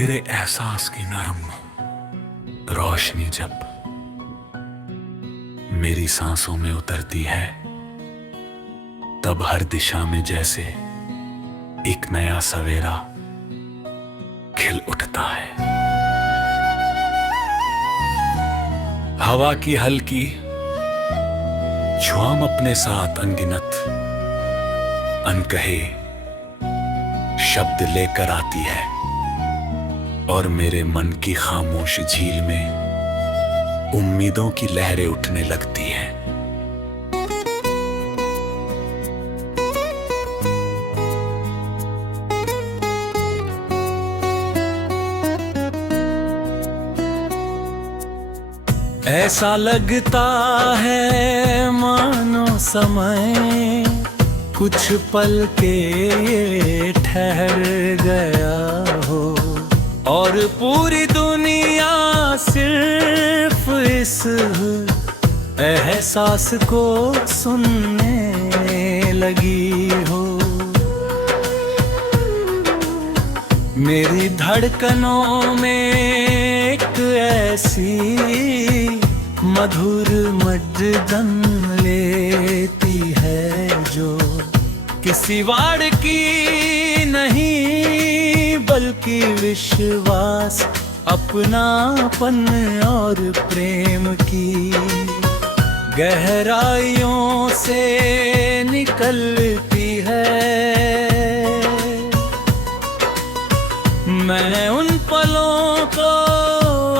तेरे एहसास की नरम रोशनी जब मेरी सांसों में उतरती है, तब हर दिशा में जैसे एक नया सवेरा खिल उठता है। हवा की हल्की झुआम अपने साथ अनगिनत अनकहे शब्द लेकर आती है और मेरे मन की खामोश झील में उम्मीदों की लहरें उठने लगती हैं। ऐसा लगता है मानो समय कुछ पल के ठहर गया हो और पूरी दुनिया सिर्फ इस एहसास को सुनने लगी हो। मेरी धड़कनों में एक ऐसी मधुर मधुरम लेती है जो किसी वार की नहीं बल्कि विश्वास, अपनापन और प्रेम की गहराइयों से निकलती है। मैं उन पलों को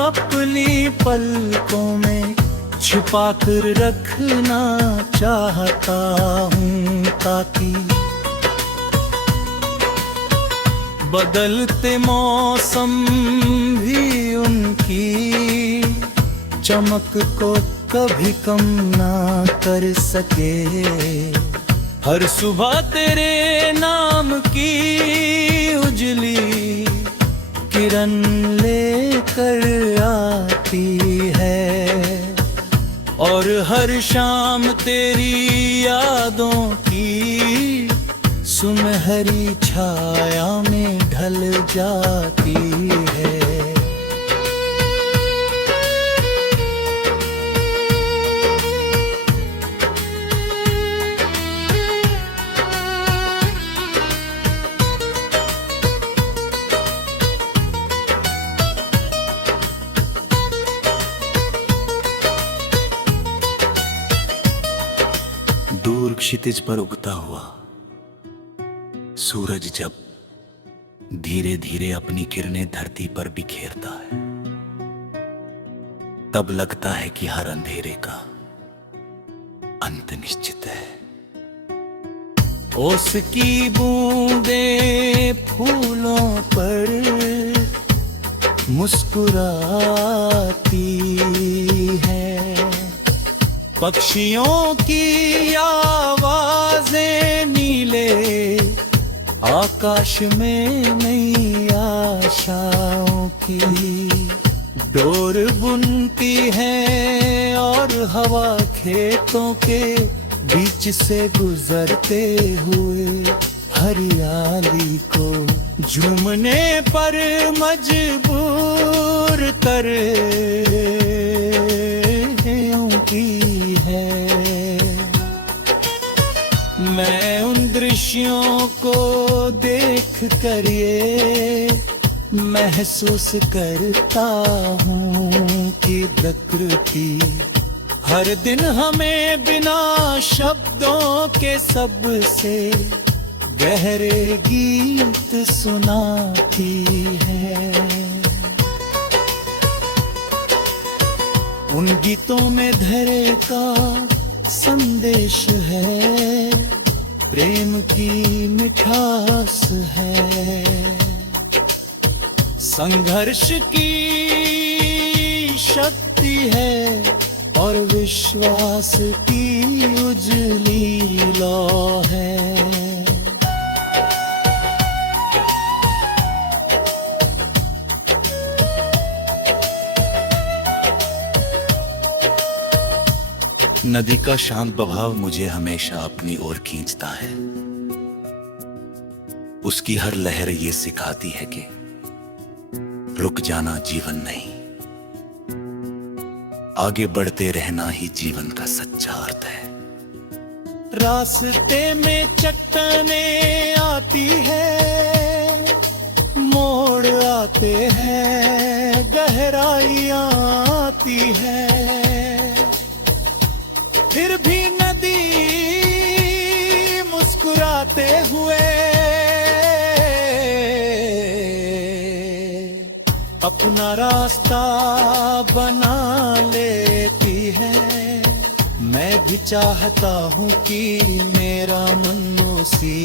अपनी पलकों में छुपा कर रखना चाहता हूँ ताकि बदलते मौसम भी उनकी चमक को कभी कम ना कर सके। हर सुबह तेरे नाम की उजली किरण लेकर आती है और हर शाम तेरी यादों की सुनहरी छाया में ढल जाती है। दूर क्षितिज पर उगता हुआ सूरज जब धीरे धीरे अपनी किरणें धरती पर बिखेरता है, तब लगता है कि हर अंधेरे का अंत निश्चित है। ओस की बूंदें फूलों पर मुस्कुराती है, पक्षियों की आवाजें नीले आकाश में नई आशाओं की डोर बुनती है और हवा खेतों के बीच से गुजरते हुए हरियाली को झूमने पर मजबूर करती है। मैं उन दृश्यों को देख कर ये महसूस करता हूँ कि प्रकृति हर दिन हमें बिना शब्दों के सबसे गहरे गीत सुनाती है। उन गीतों में धैर्य का संदेश है, प्रेम की मिठास है, संघर्ष की शक्ति है और विश्वास की उजली लौ है। नदी का शांत बहाव मुझे हमेशा अपनी ओर खींचता है। उसकी हर लहर ये सिखाती है कि रुक जाना जीवन नहीं, आगे बढ़ते रहना ही जीवन का सच्चा अर्थ है। रास्ते में चट्टानें आती है, मोड़ आते हैं, गहराइयां आती है, फिर भी नदी मुस्कुराते हुए अपना रास्ता बना लेती है। मैं भी चाहता हूँ कि मेरा मन उसी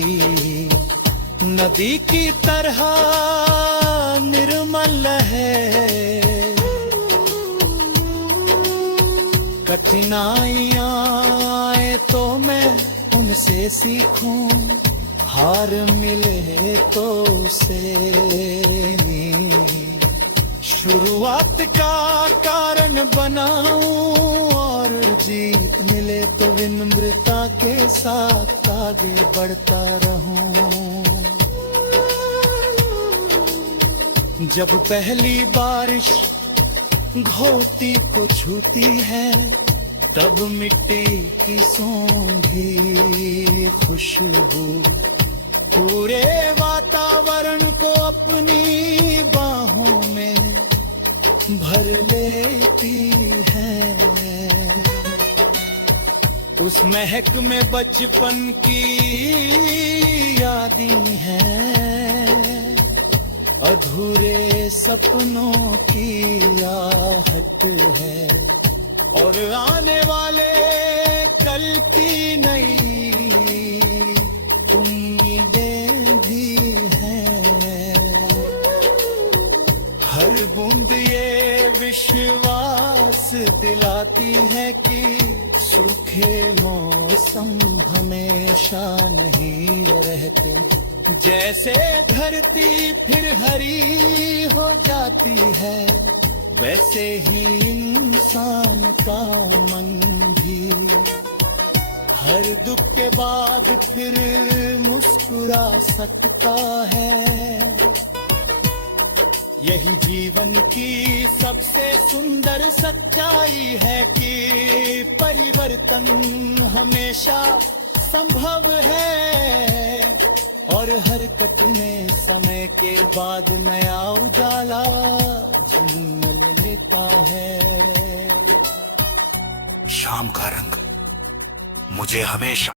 नदी की तरह निर्मल है। कठिनाइयाँ आए तो मैं उनसे सीखूं, हार मिले तो उसे शुरुआत का कारण बनाऊं, और जीत मिले तो विनम्रता के साथ आगे बढ़ता रहूं। जब पहली बारिश धोती को छूती है, तब मिट्टी की सौंधी खुशबू पूरे वातावरण को अपनी बाहों में भर लेती है। उस महक में बचपन की यादें हैं, अधूरे सपनों की आहट है, और आने वाले कल की नई उम्मीदें भी हैं। हर बूंद ये विश्वास दिलाती है कि सूखे मौसम हमेशा नहीं रहते। जैसे धरती फिर हरी हो जाती है, वैसे ही इंसान का मन भी हर दुख के बाद फिर मुस्कुरा सकता है। यही जीवन की सबसे सुंदर सच्चाई है कि परिवर्तन हमेशा संभव है, और हर कठिन समय के बाद नया उजाला जन्म लेता है। शाम का रंग मुझे हमेशा